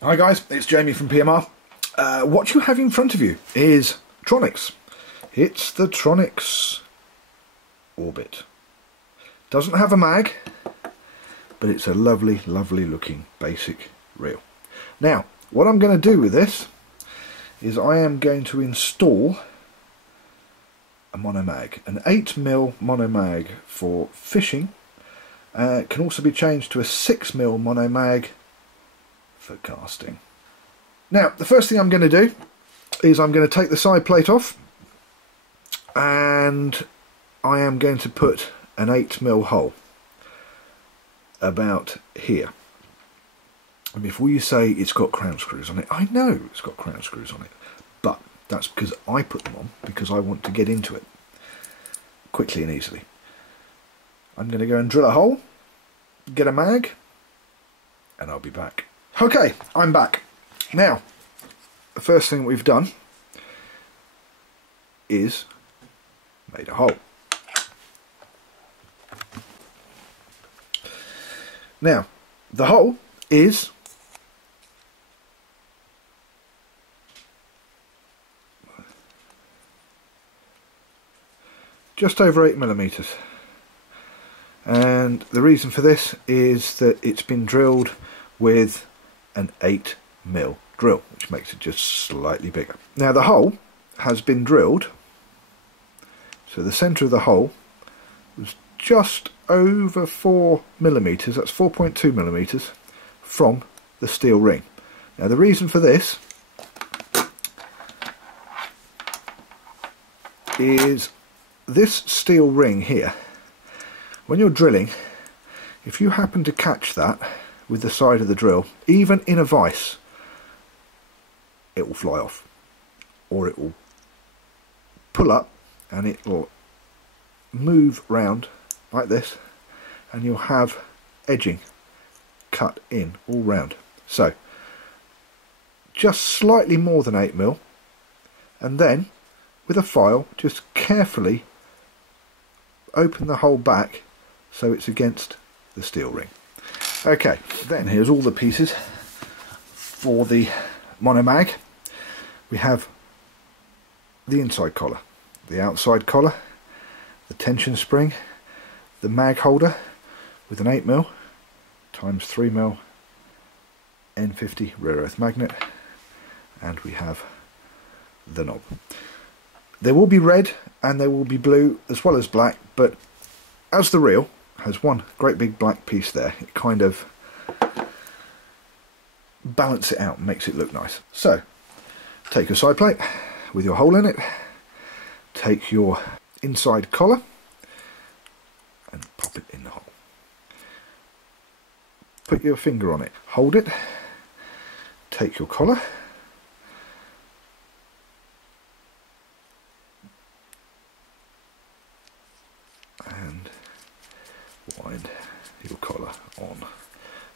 Hi guys, it's Jamie from PMR. What you have in front of you is Tronix. It's the Tronix Orbit. Doesn't have a mag, but it's a lovely, lovely looking basic reel. Now, what I'm going to do with this is I am going to install a monomag, an 8mm monomag for fishing. It can also be changed to a 6mm monomag for casting. Now, the first thing I'm going to do is I'm going to take the side plate off, and I am going to put an 8mm hole about here. And before you say it's got crown screws on it, I know it's got crown screws on it, but that's because I put them on because I want to get into it quickly and easily. I'm going to go and drill a hole, get a mag, and I'll be back. Okay, I'm back. Now, the first thing we've done is made a hole. Now, the hole is just over 8mm, and the reason for this is that it's been drilled with an 8mm drill, which makes it just slightly bigger. Now the hole has been drilled, so the centre of the hole was just over 4mm, that's 4.2mm from the steel ring. Now the reason for this is this steel ring here, when you're drilling, if you happen to catch that with the side of the drill, even in a vise, it will fly off, or it will pull up and it will move round like this, and you'll have edging cut in all round. So just slightly more than 8mm, and then with a file just carefully open the hole back so it's against the steel ring. Okay, then here's all the pieces for the monomag. We have the inside collar, the outside collar, the tension spring, the mag holder with an 8mm times 3mm N50 rare earth magnet, and we have the knob. There will be red and there will be blue as well as black, but as the reel has one great big black piece there, it kind of balances it out and makes it look nice. So take your side plate with your hole in it, take your inside collar and pop it in the hole. Put your finger on it, hold it, take your collar, and wind your collar on.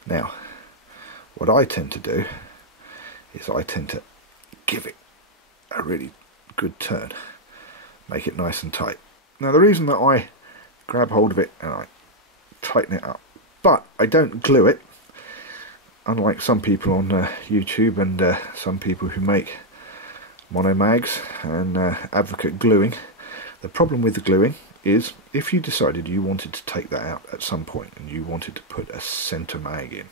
Now, what I tend to do is I tend to give it a really good turn, make it nice and tight. Now the reason that I grab hold of it and I tighten it up, but I don't glue it, unlike some people on YouTube and some people who make monomags and advocate gluing. The problem with the gluing is if you decided you wanted to take that out at some point and you wanted to put a centre mag in,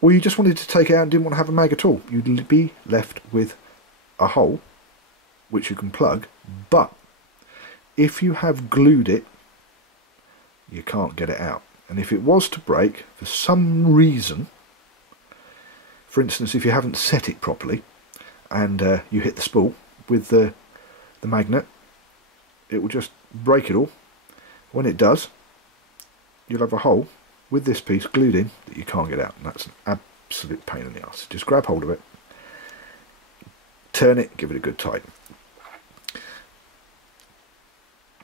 or you just wanted to take it out and didn't want to have a mag at all, you'd be left with a hole which you can plug, but if you have glued it, you can't get it out. And if it was to break for some reason, for instance if you haven't set it properly and you hit the spool with the magnet, it will just break it all. When it does, you'll have a hole with this piece glued in that you can't get out, and that's an absolute pain in the ass. Just grab hold of it, turn it, give it a good tighten.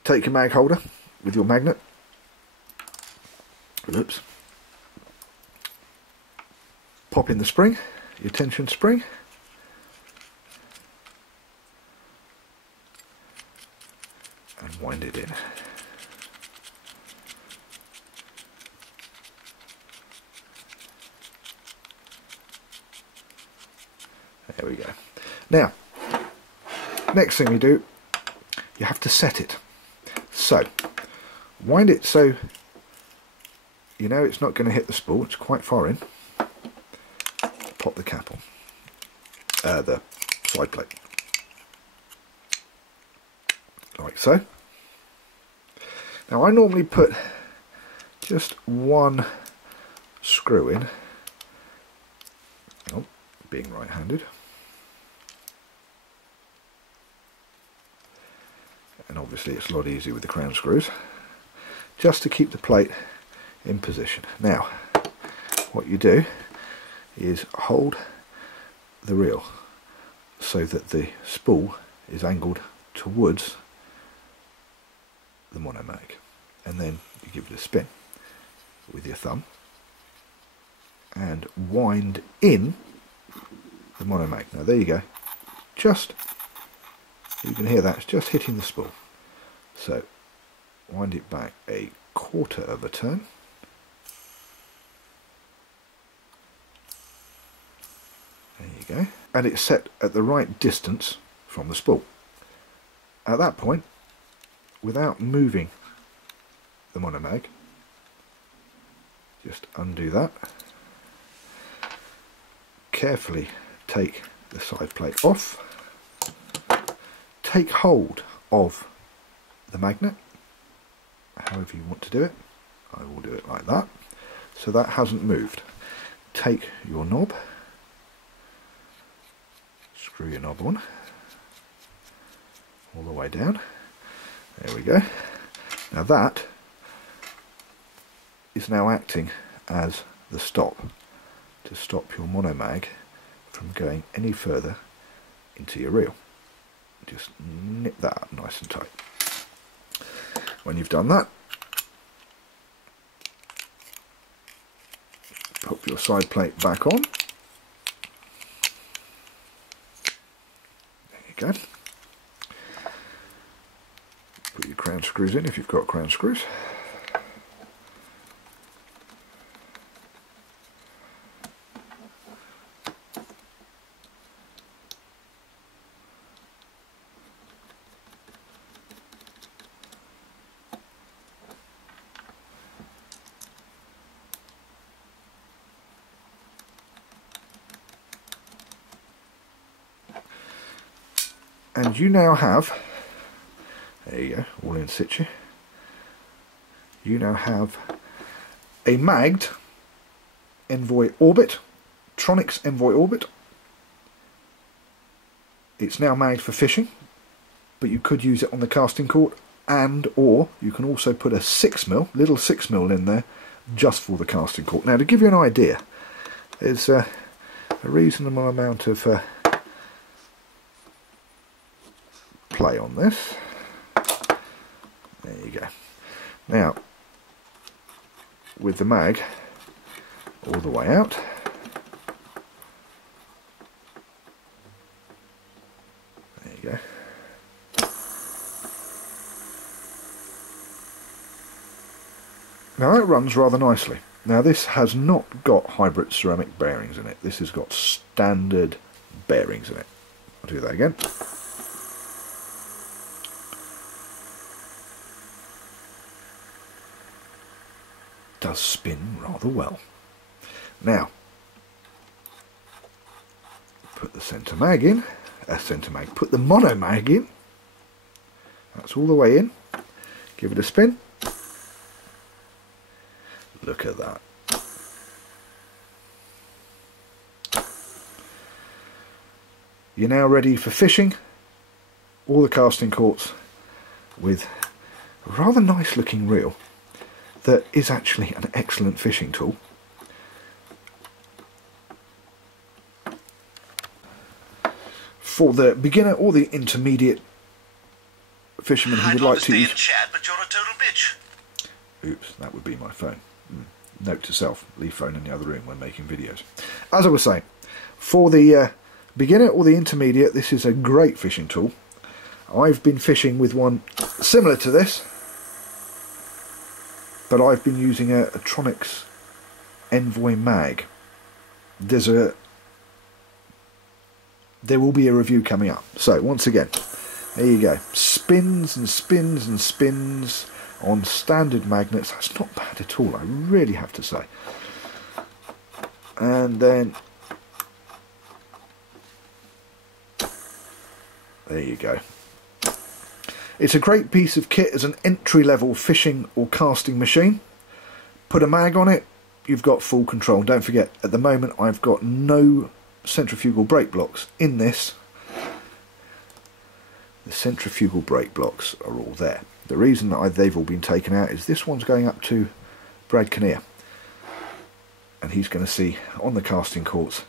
Take your mag holder with your magnet, oops, pop in the spring, your tension spring, and wind it in. Now, next thing we do, you have to set it. So, wind it so you know it's not going to hit the spool, it's quite far in. Pop the cap on, the side plate, like so. Now I normally put just one screw in, being right-handed, and obviously it's a lot easier with the crown screws, just to keep the plate in position. Now what you do is hold the reel so that the spool is angled towards the monomag, and then you give it a spin with your thumb and wind in the monomag. Now there you go, just, you can hear that, it's just hitting the spool. So wind it back a quarter of a turn, there you go, and it's set at the right distance from the spool. At that point, without moving the monomag, just undo that, carefully take the side plate off, take hold of the magnet however you want to do it. I will do it like that, so that hasn't moved. Take your knob, screw your knob on all the way down, there we go. Now that is now acting as the stop, to stop your monomag from going any further into your reel. Just nip that up nice and tight. When you've done that, pop your side plate back on. There you go. Put your crown screws in if you've got crown screws. And you now have, there you go, all in situ, you now have a magged Envoy Orbit, Tronix Envoy Orbit. It's now magged for fishing, but you could use it on the casting court, and or you can also put a 6mm, little 6mm in there, just for the casting court. Now to give you an idea, there's a reasonable amount of play on this. There you go. Now with the mag all the way out, there you go. Now that runs rather nicely. Now this has not got hybrid ceramic bearings in it, this has got standard bearings in it. I'll do that again. Does spin rather well. Now put the centre mag in, put the mono mag in, that's all the way in, give it a spin, look at that. You're now ready for fishing all the casting courts with a rather nice looking reel that is actually an excellent fishing tool. For the beginner or the intermediate fisherman who would like to use... Chad, but you're a total bitch. Oops, that would be my phone. Note to self, leave phone in the other room when making videos. As I was saying, for the beginner or the intermediate, this is a great fishing tool. I've been fishing with one similar to this, but I've been using a Tronix Envoy mag. There's a there will be a review coming up. So once again, there you go, spins and spins and spins on standard magnets. That's not bad at all, I really have to say. And then there you go. It's a great piece of kit as an entry-level fishing or casting machine. Put a mag on it, you've got full control. Don't forget, at the moment I've got no centrifugal brake blocks in this. The centrifugal brake blocks are all there. The reason that they've all been taken out is this one's going up to Brad Kinnear, and he's going to see on the casting courts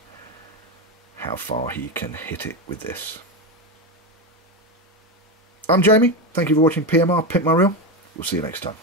how far he can hit it with this. I'm Jamie, thank you for watching PMR, Pimp My Reel. We'll see you next time.